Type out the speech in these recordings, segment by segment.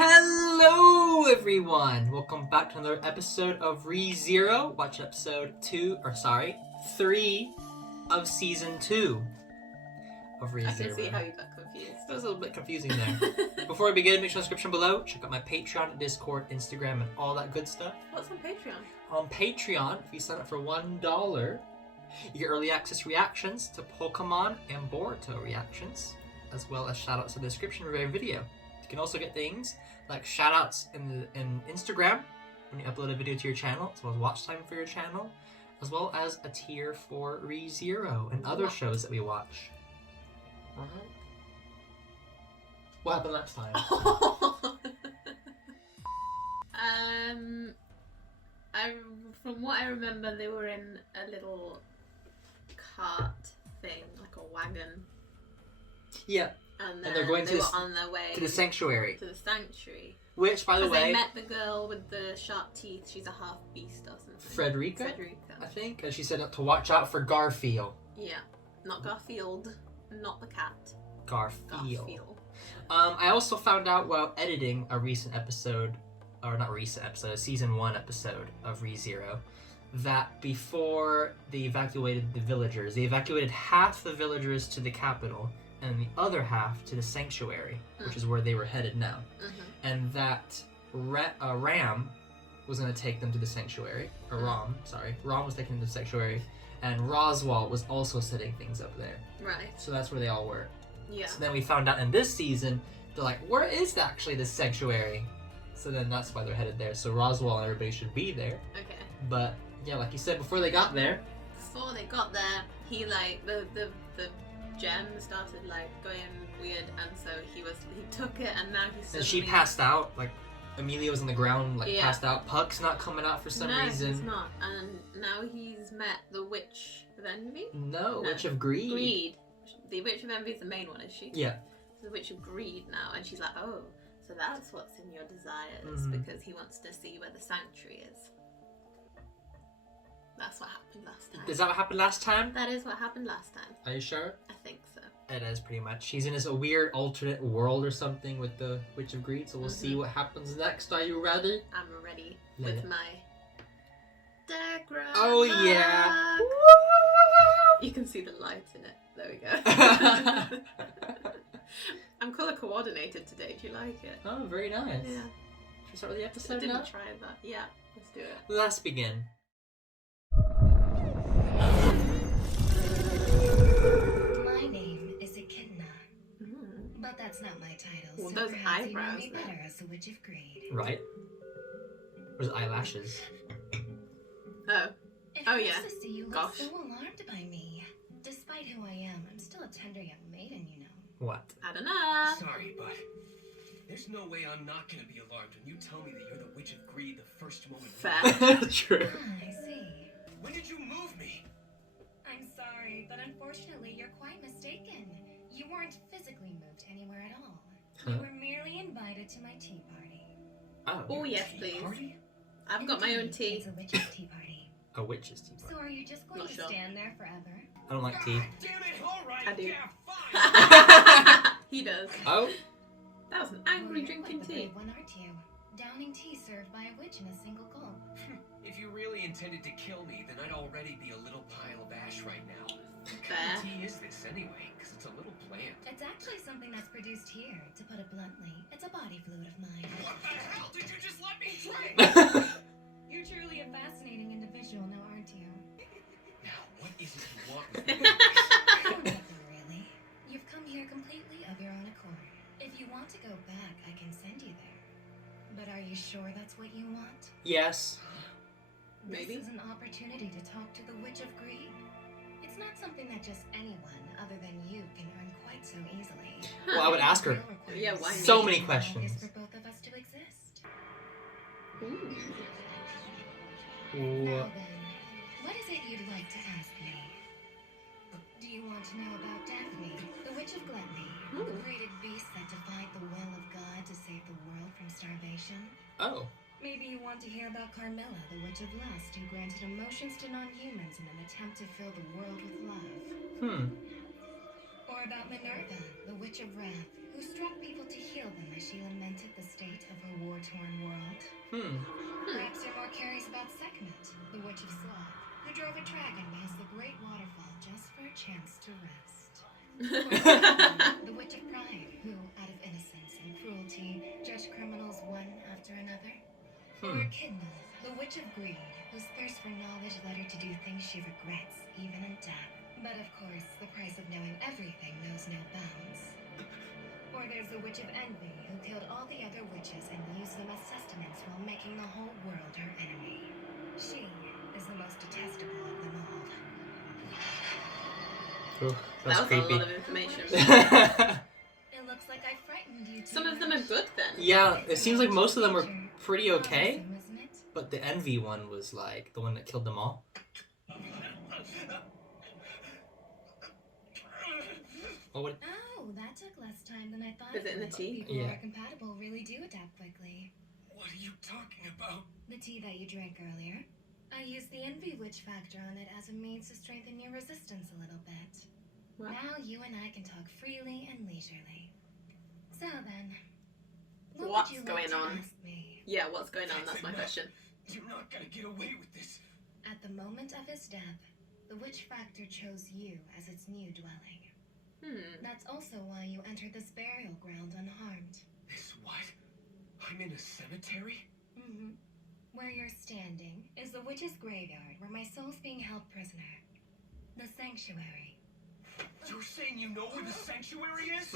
Hello everyone! Welcome back to another episode of ReZero. Watch episode 3 of season 2 of ReZero. I can see how you got confused. It was a little bit confusing there. Before we begin, make sure in the description below, check out my Patreon, Discord, Instagram, and all that good stuff. What's on Patreon? On Patreon, if you sign up for $1, you get early access reactions to Pokemon and Boruto reactions, as well as shoutouts in the description of every video. You can also get things like shoutouts in Instagram when you upload a video to your channel, as well as watch time for your channel, as well as a tier for ReZero and other shows that we watch. Alright. What happened last time? From what I remember, they were in a little cart thing, like a wagon. Yeah. And they're going they were on their way to the sanctuary. To the sanctuary. Which, by the way, they met the girl with the sharp teeth. She's a half beast or something. Frederica, I think. And she said to watch out for Garfield. Yeah. Not Garfield. Not the cat. Garfield. I also found out while editing a recent episode, or not recent episode, a season 1 episode of ReZero, that before they evacuated the villagers, they evacuated half the villagers to the capital and the other half to the sanctuary, which is where they were headed now. And that Ram was going to take them to the sanctuary, or Rom was taking them to the sanctuary, and Roswell was also setting things up there. Right. So that's where they all were. Yeah. So then we found out in this season, they're like, where is actually this sanctuary? So then that's why they're headed there. So Roswell and everybody should be there. Okay. But yeah, like you said, before they got there, he like the gem started like going weird, and so he took it, and now he's and she passed out. Like Emilia was on the ground, like passed out. Puck's not coming out for some reason. No, he's not. And now he's met the Witch of Envy. No, Witch of Greed. The Witch of Envy is the main one, is she? Yeah. The Witch of Greed now, and she's like, oh, so that's what's in your desires, because he wants to see where the sanctuary is. That's what happened last time. Is that what happened last time? That is what happened last time. Are you sure? I think so. It is pretty much. He's in this weird alternate world or something with the Witch of Greed, so we'll see what happens next. Are you ready? I'm ready with my DeGRA. Oh yeah! You can see the light in it. There we go. I'm colour coordinated today. Do you like it? Oh, very nice. Yeah. Should we start with the episode I didn't now? try that. Yeah, let's do it. Let's begin. My name is Echidna, but that's not my title. Well, so those perhaps eyebrows, you know me better as the Witch of Greed. Right. Where's eyelashes? Oh. It Oh, hurts yeah. to see you look Gosh. so alarmed by me. Despite who I am, I'm still a tender young maiden, you know. What? I don't know. Sorry, but there's no way I'm not gonna be alarmed when you tell me that you're the Witch of Greed the first moment. Fair. True. Ah, I see. When did you move me? I'm sorry, but unfortunately you're quite mistaken. You weren't physically moved anywhere at all. You were merely invited to my tea party. Oh, yes, Tea please. party? I've got my own Indeed, tea. It's a witch's tea party. A witch's tea party. So are you just going Not to sure. stand there forever? I don't like tea. God damn it! All right. I do. Yeah, fine. He does. Oh? That was an angry Well, you're drinking quite the tea. brave one, aren't you? Downing tea served by a witch in a single gulp. If you really intended to kill me, then I'd already be a little pile of ash right now. What Fair. kind of tea is this anyway? Because it's a little bland. It's actually something that's produced here. To put it bluntly, it's a body fluid of mine. What the hell? Did you just let me drink? You're truly a fascinating individual, now aren't you? Now, what is it you want with me? Nothing really. You've come here completely of your own accord. If you want to go back, I can send you there. But are you sure that's what you want? Yes. Maybe. This is an opportunity to talk to the Witch of Greed. It's not something that just anyone other than you can earn quite so easily. Well, I would ask her Yeah, why so me? many questions. Is for both of us to exist. Ooh. Now then, what is it you'd like to ask me? Do you want to know about Daphne, the Witch of Gluttony, the created beast that defied the will of God to save the world from starvation? Oh. Maybe you want to hear about Carmilla, the Witch of Lust, who granted emotions to non-humans in an attempt to fill the world with love. Or about Minerva, the Witch of Wrath, who instruct people to heal them as she lamented the state of her war-torn world. Perhaps you're more curious about Sekhmet, the Witch of Sloth, who drove a dragon past the Great Waterfall just for a chance to rest. The Witch of Pride, who, out of innocence and cruelty, judged criminals one after another. Or Echidna, the Witch of Greed, whose thirst for knowledge led her to do things she regrets, even in death. But of course, the price of knowing everything knows no bounds. Or there's the Witch of Envy, who killed all the other witches and used them as sustenance while making the whole world her enemy. She is the most detestable of them all. Ooh, that's That was creepy. a lot of information. It looks like I frightened you too Some of them are good then. Yeah, it seems like most of them were pretty okay, Awesome, isn't it? but the Envy one was like the one that killed them all. Oh, what? Oh, that took less time than I thought. Is it in the would. tea? People Yeah. who are compatible really do adapt quickly. What are you talking about? The tea that you drank earlier. I used the Envy Witch factor on it as a means to strengthen your resistance a little bit. What? Now you and I can talk freely and leisurely. So then, what What's would you going like to on? ask me? Yeah, what's going on? That's my question. You're not gonna get away with this. At the moment of his death, the Witch factor chose you as its new dwelling. That's also why you entered this burial ground unharmed. This what? I'm in a cemetery? Mm-hmm. Where you're standing is the witch's graveyard where my soul's being held prisoner. The sanctuary. You're saying you know where the sanctuary is?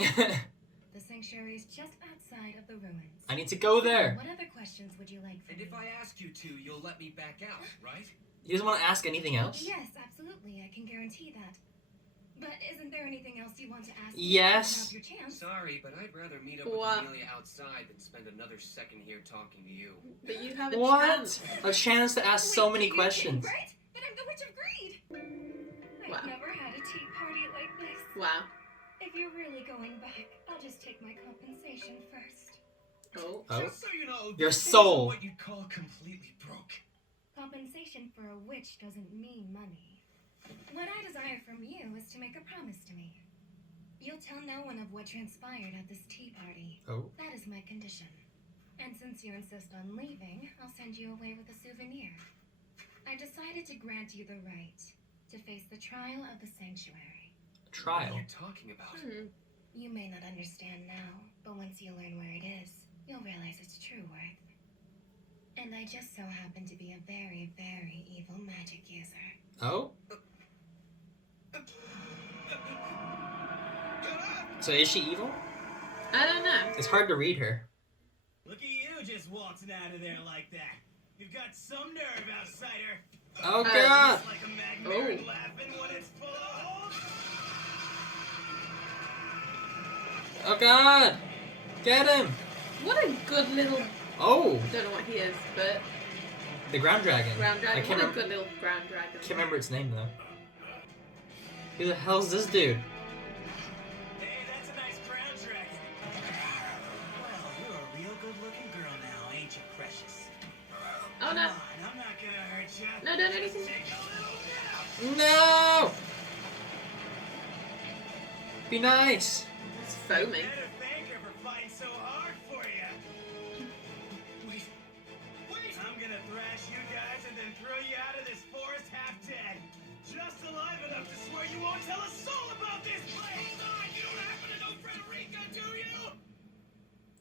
The sanctuary is just outside of the ruins. I need to go there. What other questions would you like from And me? if I ask you to, you'll let me back out, right? He doesn't want to ask anything else? Yes, absolutely. I can guarantee that. But isn't there anything else you want to ask me? Yes. Now's your chance. Sorry, but I'd rather meet up What? with Emilia outside than spend another second here talking to you. But you have a What? chance. A chance to ask so Wait, many you're questions. kidding, right? But I'm the Witch of Greed. Wow. I've never had a tea party like this. Wow. If you're really going back, I'll just take my compensation first. Oh. Oh. Just so you know, Your things soul. are what you'd call completely broke. Compensation for a witch doesn't mean money. What I desire from you is to make a promise to me. You'll tell no one of what transpired at this tea party. Oh. That is my condition. And since you insist on leaving, I'll send you away with a souvenir. I decided to grant you the right to face the trial of the sanctuary. What Trial. are you talking about? You may not understand now, but once you learn where it is, you'll realize its true worth. And I just so happen to be a very, very evil magic user. Oh? So is she evil? I don't know. It's hard to read her. Look at you just waltzing out of there like that. You've got some nerve, outsider. Oh god! Just like a magnet laughing when it's full of holes. Oh god! Get him! What a good little. Oh! Don't know what he is, but The ground dragon. ground I dragon. can't What a remember. good little ground dragon. Can't remember its name though. Who the hell's this dude? Hey, that's a nice ground dragon. Well, you're a real good-looking girl now, ain't you, precious? Oh Come no! on, I'm not gonna hurt you. No, don't do anything. Take a little nap. No! Be nice. It's foaming. Better thank her for fighting so hard for you. Wait. I'm gonna thrash you guys and then throw you out of this forest half dead. Just alive enough to swear you won't tell a soul about this place. Hold on, you don't happen to know Frederica, do you?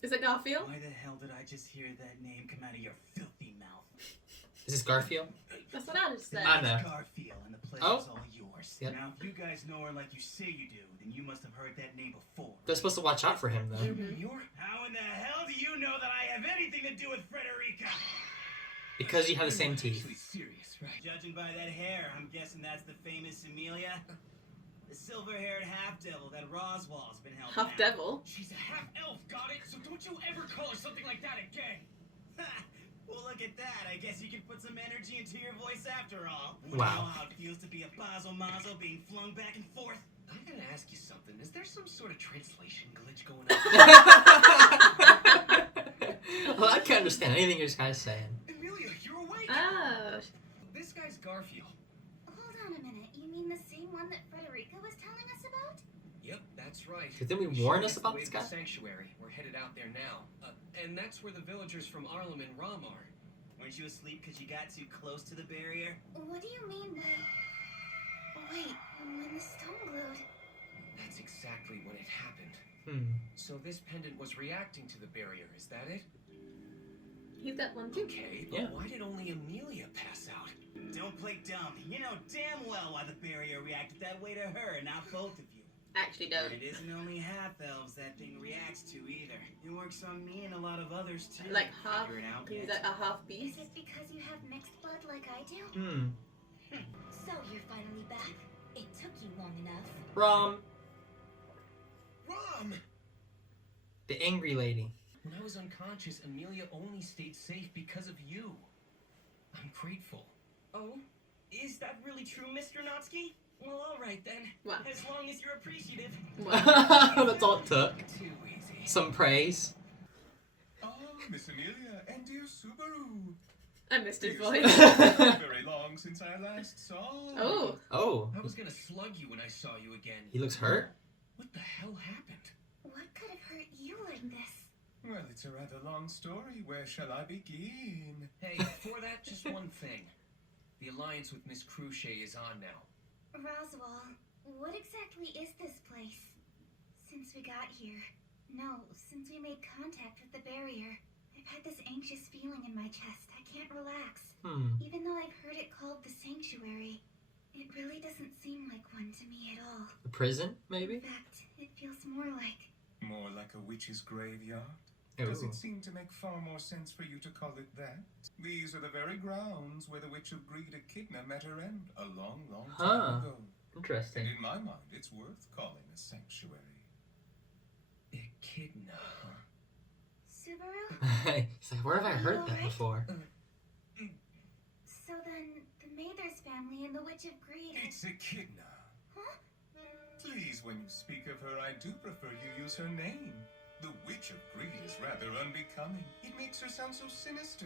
Is it Garfield? Why the hell did I just hear that name come out of your filthy mouth? Is this Garfield? That's what I just said. I know. It's Garfield, and the pleasure's Oh. all yours. Yep. Now, if you guys know her like you say you do, then you must have heard that name before. They're supposed to watch out for him though. How in the hell do you know that I have anything to do with Frederica? Because you have the same teeth. Actually serious, right? Judging by that hair, I'm guessing that's the famous Emilia. The silver-haired half-devil that Roswell's been helping Half out. devil. She's a half-elf, got it? So don't you ever call her something like that again. Well, look at that. I guess you can put some energy into your voice after all. Wow. Know how it feels to be a bazo-mazo being flung back and forth? I gotta ask you something. Is there some sort of translation glitch going on? Well, I can't understand anything this guy's saying. Emilia, you're awake! Oh. This guy's Garfield. Hold on a minute. You mean the same one that Frederica was telling us about? Yep, that's That's right. Didn't we should warn make us the about way this to the guy? sanctuary. We're headed out there now. And that's where the villagers from Arlem and Ram are. Weren't you asleep because you got too close to the barrier? What do you mean by... Wait, when the stone glowed... That's exactly when it happened. Hmm. So this pendant was reacting to the barrier, is that it? He's got one too. Okay, but Yeah. why did only Emilia pass out? Don't play dumb. You know damn well why the barrier reacted that way to her, not both of you. Actually don't. And it isn't only half-elves that thing reacts to either. It works on me and a lot of others too. Like half. Figure it out He's yet? like a half Is beast. it because you have mixed blood like I do? Hmm. So you're finally back? It took you long enough. Rom. Ram! The angry lady. When I was unconscious, Emilia only stayed safe because of you. I'm grateful. Oh? Is that really true, Mr. Notsky? Well, alright then. What? As long as you're appreciative. What? That's all it took. Too easy. Some praise. Ah, Miss Emilia and dear Subaru. I missed his Dear voice. Subaru, not very long since I last saw you. Oh. Oh, I was gonna slug you when I saw you again. he looks hurt. What the hell happened? What could have hurt you like this? Well, it's a rather long story. Where shall I begin? Hey, before that, just one thing. The alliance with Miss Cruchet is on now. Roswell, what exactly is this place? Since we got here. No, since we made contact with the barrier. I've had this anxious feeling in my chest. I can't relax. Hmm. Even though I've heard it called the sanctuary, it really doesn't seem like one to me at all. The prison, In maybe? fact, it feels more like... More like a witch's graveyard? Ooh. Does it seem to make far more sense for you to call it that? These are the very grounds where the Witch of Greed Echidna met her end a long, long Huh. time ago. Interesting. And in my mind, it's worth calling a sanctuary. Echidna, huh? Subaru? He's like, where have I heard that before? So then, the Mathers family and the Witch of Greed... It's Echidna. Huh? Please, when you speak of her, I do prefer you use her name. The Witch of Greed is rather unbecoming. It makes her sound so sinister.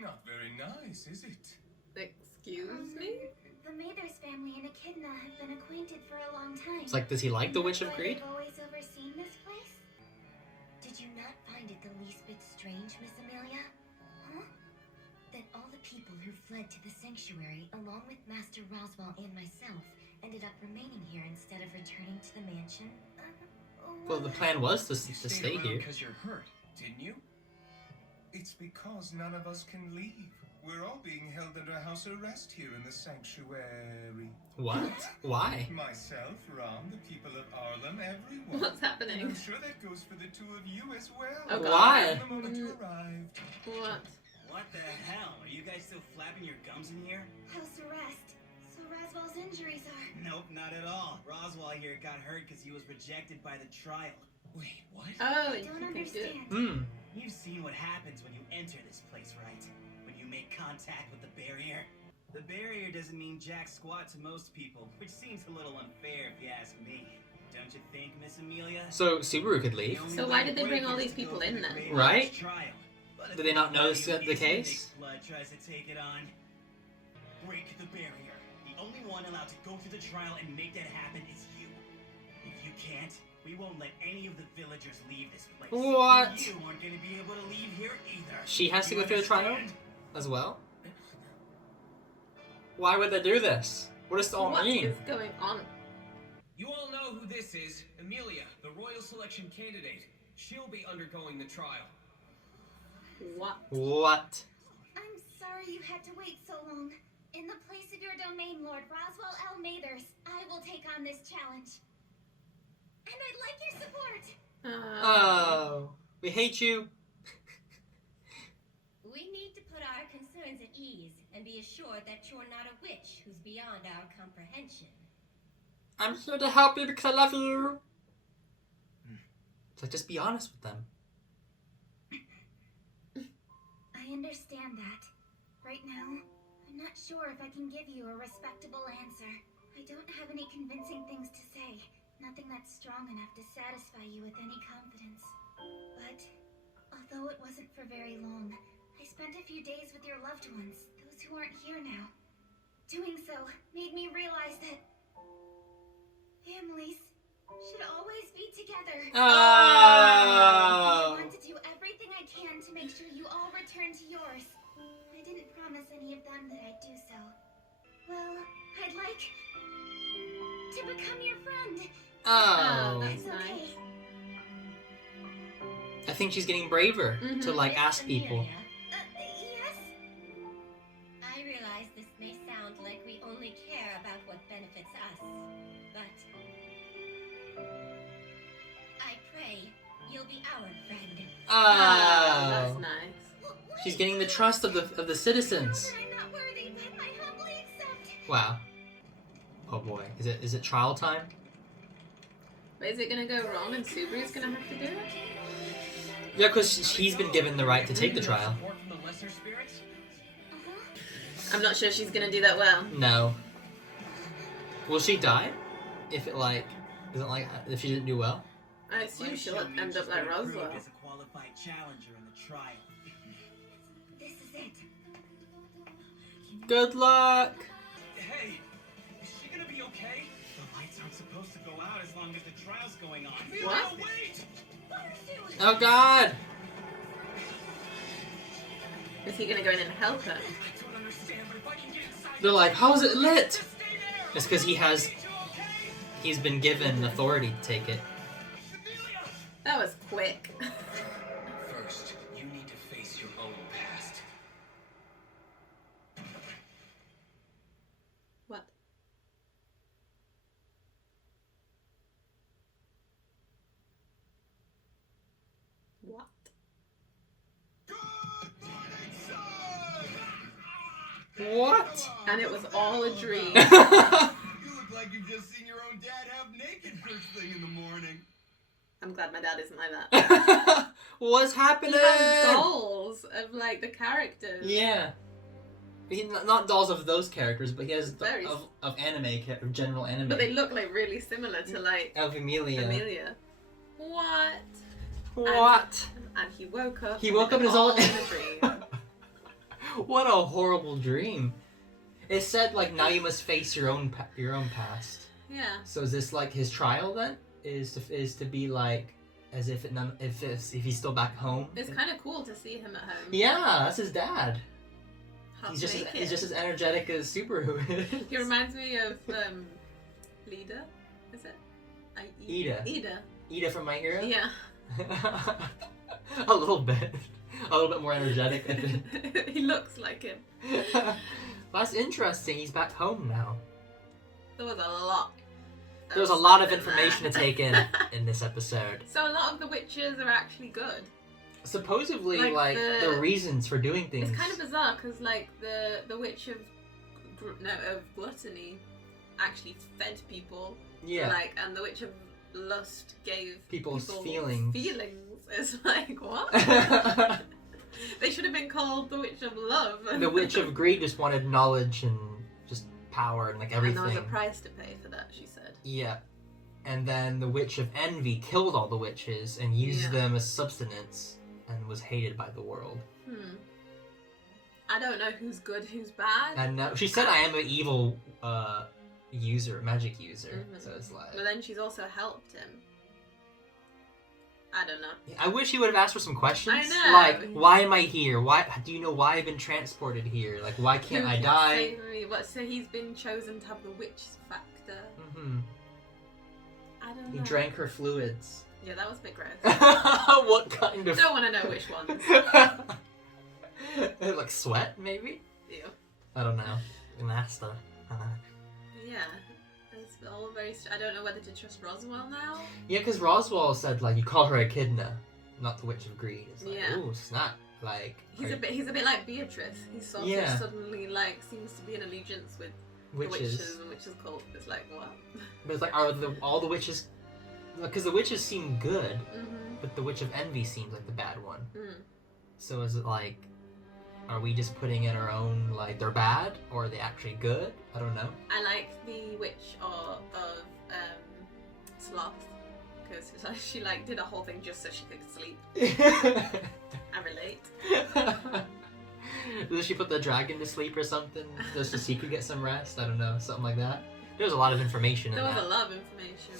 Not very nice, is it? Excuse me? The Mathers family and Echidna have been acquainted for a long time. It's like, does he like the Witch of That's why Greed? they've always overseen this place? Did you not find it the least bit strange, Miss Emilia? Huh? That all the people who fled to the sanctuary, along with Master Roswell and myself, ended up remaining here instead of returning to the mansion? Well, the plan was to You stay stayed around here. because you're hurt, didn't you? It's because none of us can leave. We're all being held under house arrest here in the sanctuary. What? Why? Myself, Ram, the people of Arlem, everyone. What's And happening? I'm sure that goes for the two of you as well. Oh, God. Why? The moment you arrived. What? What the hell? Are you guys still flapping your gums in here? House arrest. So Roswell's injuries are... Nope, not at all. Roswell here got hurt because he was rejected by the trial. Wait, what? Oh, I don't understand. Hmm. You've seen what happens when you enter this place, right? When you make contact with the barrier. The barrier doesn't mean jack squat to most people, which seems a little unfair if you ask me. Don't you think, Miss Emilia? So Subaru could leave. The only So way why to did they break bring all it is these to go people through in the then? barrier's Right? trial. But if Did they not know this anybody the who case? isn't mixed blood tries to take it on, break the barrier. The only one allowed to go through the trial and make that happen is you. If you can't, we won't let any of the villagers leave this place. What? You aren't going to be able to leave here either. She has to You go through the trial understand? as well? Why would they do this? What does it all What mean? is going on? You all know who this is. Emilia, the royal selection candidate. She'll be undergoing the trial. What? What? I'm sorry you had to wait so long. In the place of your domain lord, Roswell L. Mathers, I will take on this challenge. And I'd like your support. Oh, we hate you. We need to put our concerns at ease and be assured that you're not a witch who's beyond our comprehension. I'm here to help you because I love you. It's like, just be honest with them. I understand that. Right now, I'm not sure if I can give you a respectable answer. I don't have any convincing things to say. Nothing that's strong enough to satisfy you with any confidence. But, although it wasn't for very long, I spent a few days with your loved ones, those who aren't here now. Doing so made me realize that families should always be together. Oh. I want to do everything I can to make sure you all return to yours. I didn't promise any of them that I'd do so. Well, I'd like to become your friend. Oh. That's It's nice. okay. I think she's getting braver to like Miss ask people. Amelia, Yes? I realize this may sound like we only care about what benefits us, but I pray you'll be our friend. Oh. That's nice. She's getting the trust of the citizens. I know that I'm not worthy, but I humbly accept. Wow. Oh boy. Is it trial time? But is it gonna go wrong and Subaru's gonna have to do it? Yeah, because she's been given the right to take the trial. Support from the lesser spirits? I'm not sure she's gonna do that well. No. Will she die? If it like isn't like if she didn't do well? I assume she'll end up like Roswell. As a qualified challenger in the trial. This is it. Good luck. Hey, is she gonna be okay? The lights aren't supposed to go out as long as the trial's going on. What? Wait! Oh God. Is he gonna go in and help her? I don't understand, but if I can get inside, They're like, how is it lit? stay there. It's because he's been given authority to take it. Amelia! That was quick. First, you need to face your own past. What? What? What? And it was all a dream. You look like you've just seen your own dad have naked first thing in the morning. I'm glad my dad isn't like that. What's He happening? has dolls of like the characters. Yeah. Not dolls of those characters, but he has Very- of anime, general anime. But they look like really similar to like Of Emilia. Amelia. What? What? And he woke up. He woke up and and it's all in a dream. What a horrible dream. It said like now you must face your own past. Yeah. So is this like his trial then? Is to be like as if if he's still back home? It's kind of cool to see him at home. Yeah, that's his dad. Half He's naked. just as energetic as Subaru is. He reminds me of Lida. Is it? Ida. Ida from My Hero. Yeah. A little bit more energetic. I think. He looks like him. That's interesting. He's back home now. There was a lot. There's a lot of stuff in information to there. take in this episode. So a lot of the witches are actually good. Supposedly, Like like the- the reasons for doing things. It's kind of bizarre because like the witch of gluttony actually fed people. yeah. Like, and the witch of lust gave People's people feelings. It's like what? They should have been called the witch of love. The witch of greed just wanted knowledge and just power and like And everything. there was a price to pay for that, she said. Yeah. And then the witch of envy killed all the witches and used Yeah. them as substance and was hated by the world. I don't know who's good, who's bad. And now, she said I am an evil magic user. Mhm. So it's like But then she's also helped him. I don't know. I wish he would have asked for some questions. I know. Like, why am I here? Why do you know why I've been transported here? Like, why can't Who I can die? save me? What? So he's been chosen to have the witch factor. Mm-hmm. I don't He know. drank her fluids. Yeah, that was a bit gross. What kind of? Don't want to know which ones. Like sweat, maybe? Ew. I don't know. Master. Yeah. It's all very. I don't know whether to trust Roswell now. Yeah, because Roswell said like you call her Echidna, not the Witch of Greed. It's like, Yeah. ooh, snap. Like He's a bit like Beatrice. He sort Yeah. of suddenly like seems to be in allegiance with the witches and witches cult. It's like what? But it's like, are all the witches? Because the witches seem good, Mm-hmm. but the Witch of Envy seems like the bad one. Mm. So is it like, are we just putting in our own like they're bad or are they actually good? I don't know. I like the witch of Sloth because she like did a whole thing just so she could sleep. I relate. Does she put the dragon to sleep or something just so he could get some rest? I don't know, something like that. There's a lot of information in There was that. a lot of information.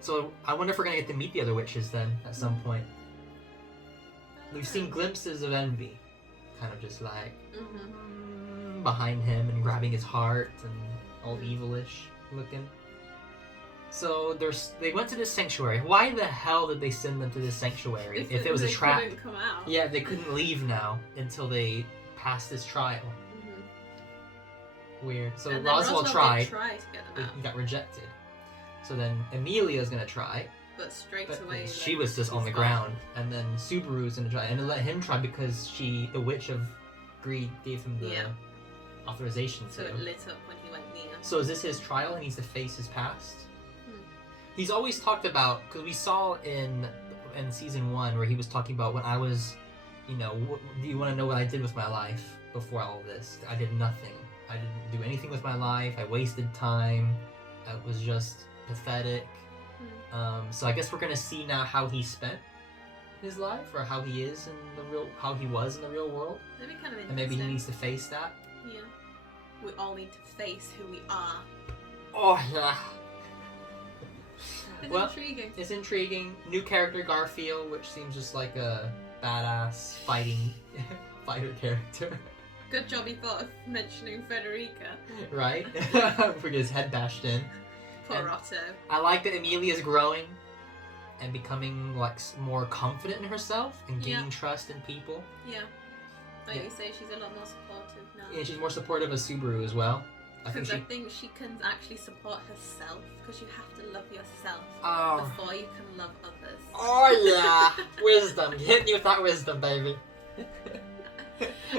So I wonder if we're gonna get to meet the other witches then at some point. We've seen glimpses of Envy, kind of just like behind him and grabbing his heart and all evilish looking. So they went to this sanctuary. Why the hell did they send them to this sanctuary if it was a trap? Couldn't come out. Yeah, they couldn't leave now until they passed this trial. Weird. So And then Roswell did tried. try to get them But out, he got rejected. So then Emilia's gonna try, but straight but away she like, was just on she's the fine. ground. And then Subaru's gonna try, and let him try because the Witch of Greed gave him the Yeah. authorization So to. it lit up when he went near. So is this his trial? He needs to face his past. Hmm. He's always talked about, because we saw in season 1 where he was talking about when I was, do you want to know what I did with my life before all this? I did nothing. I didn't do anything with my life. I wasted time. I was just pathetic. So I guess we're gonna see now how he spent his life, or how he is in how he was in the real world, That'd be kind of interesting. and maybe he needs to face that. Yeah. We all need to face who we are. Oh yeah. It's Well, intriguing. It's intriguing. New character Garfield, which seems just like a badass fighter character, Good job he thought of mentioning Frederica. right? Before he gets his head bashed in. Poor And- Otto. I like that Emilia's growing and becoming like more confident in herself and gaining Yeah. trust in people. Yeah. Like Yeah. you say, she's a lot more supportive now. And she's more supportive of Subaru as well. I think Because she. I think she can actually support herself, because you have to love yourself Oh. before you can love others. Oh yeah, wisdom. Hit me with that wisdom, baby.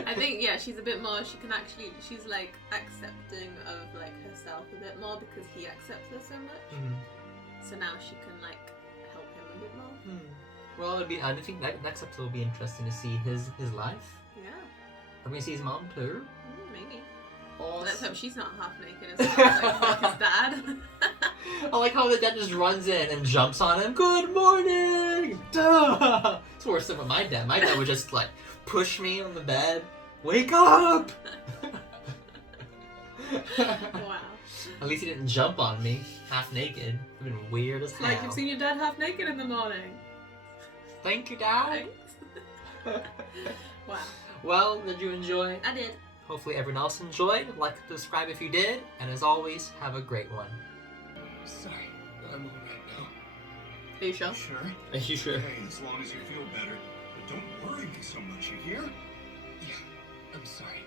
I think, yeah, she's a bit more, she's like accepting of like herself a bit more because he accepts her so much. Mhm. So now she can like help him a bit more. Well, I think next episode will be interesting to see his life. Yeah, Are we gonna see his mom too? maybe. Awesome. Let's hope she's not half naked as well, like his dad. I like how the dad just runs in and jumps on him. Good morning! Duh! It's worse than with my dad. My dad would just like push me on the bed. Wake up! Wow. At least he didn't jump on me half naked. It'd been weird as It's hell. like you've seen your dad half naked in the morning. Thank you, Dad. Thanks. Wow. Well, did you enjoy? I did. Hopefully everyone else enjoyed. Like, subscribe if you did. And as always, have a great one. Sorry, I'm alright now. Are you sure? Sure? Are you sure? Hey, as long as you feel better. But don't worry me so much, you hear? Yeah, I'm sorry.